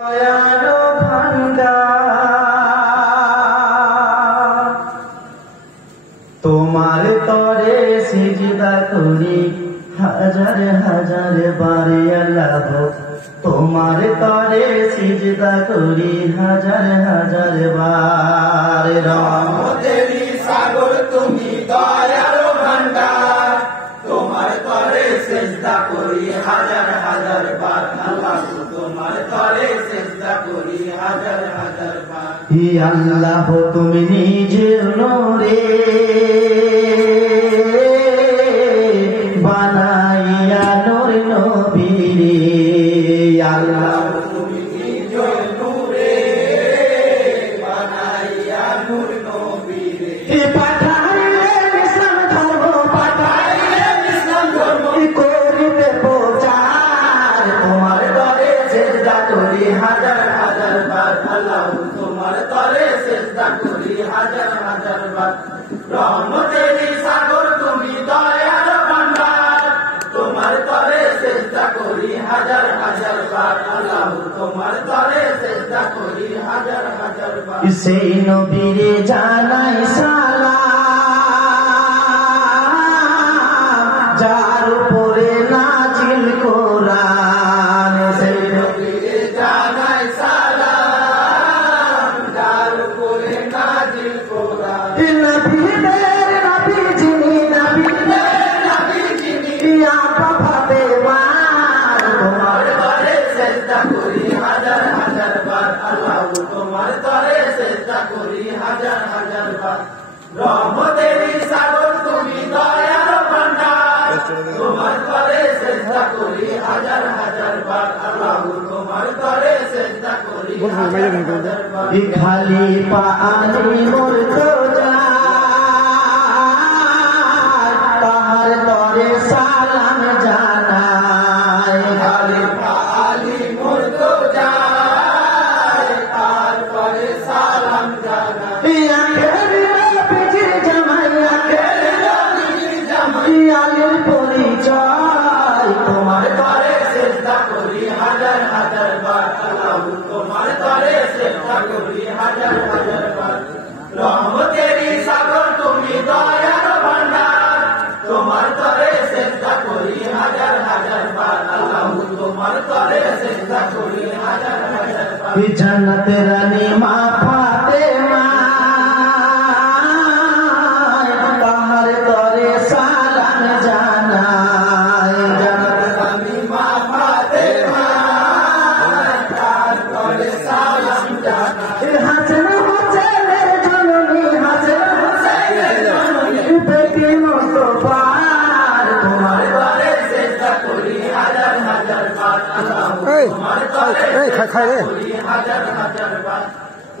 দয়ালো ভান্ডার তোমার তরে সিজদা করি হাজার হাজার বারে আল্লাহ তোমার তরে সিজদা করি হাজার হাজার বার রহমতেরই সাগর তুমি দয়ালো ভান্ডার তোমার তরে সিজদা করি হাজার হাজার বার আল্লাহ তোমার তরে সিজদা করি হাজার হাজার বার হি আল্লাহ তুমি নিজে নূরে বানাইয়া নূর নবীরে আল্লাহ তুমি নিজে নূরে বানাইয়া নূর নবীরে পাঠাইলেন ইসলাম ধর্ম পাঠাইলেন ইসলাম ধর্ম করিতে প্রচার তোমার তরে সিজদা করি হাজার হাজার বার আল্লাহ তোমার তরে সিজদা করি হাজার হাজার বার রহমতেরই সাগর তুমি দয়ালো ভান্ডার তোমার তরে সিজদা করি হাজার হাজার বার আল্লাহ তোমার তরে সিজদা করি হাজার হাজার বার সেই নবীরে জানাই সালাম যার উপরে নাজিল কোরআন সেই নবীরে জানাই সালাম যার উপরে নাজিল কোরআন নবীদের নবী যিনি নবীদের নবী যিনি ইয়া পাপাতে মার তোমার তরে সিজদা করি হাজার হাজার বার আল্লাহ তোমার তরে সিজদা করি হাজার হাজার বার রহমতেরই সাগর তুমি দয়ালো ভান্ডার তোমার তরে সিজদা করি হাজার হাজার বার আল্লাহ তোমার তরে সিজদা করি হাজার হাজার বার খালি পানি মরতো তাহার তরে সালাম জানায় আলি আলি মুর্দো যায় তারপরে সালাম জানাই পরিচয় তোমার তরে সিজদা করি হাজার হাজার বার আল্লাহ তোমার তরে সিজদা করি হাজার হাজার বার রহমতেরই সাগর তুমি দয়ালো ভান্ডার তোমার তরে সিজদা করি হাজার হাজার বার আল্লাহ তোমার তরে সিজদা করি হাজার হাজার বার জান্নাত রানী মা ফাতেমা তাহার তরে সালাম জানায় আমি মা ফাতেমা তারপরে সালাম জানাই হাসান হোসেনের জননী হাসান হোসেনের জননী বেটি মুস্তাফার তোমার তরে সিজদা করি হাজার হাজার বার আল্লাহ তোমার তরে খাই রে করি হাজার হাজার বার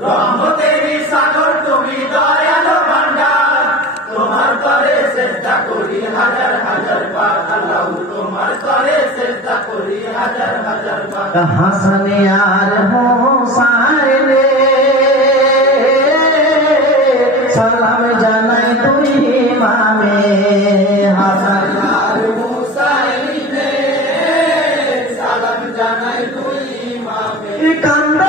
রহমতেরই সাগর তুমি দয়ালো ভান্ডার তোমার তরে সিজদা করি হাজার হাজার বার আল্লাহ তোমার তরে সিজদা করি হাজার হাজার বার হাসান আর হোসাইনে সালাম জানাই তুই ইমামে হাসান আর হুসাইনে সালাম জানাই দুই ইমামে কান্দা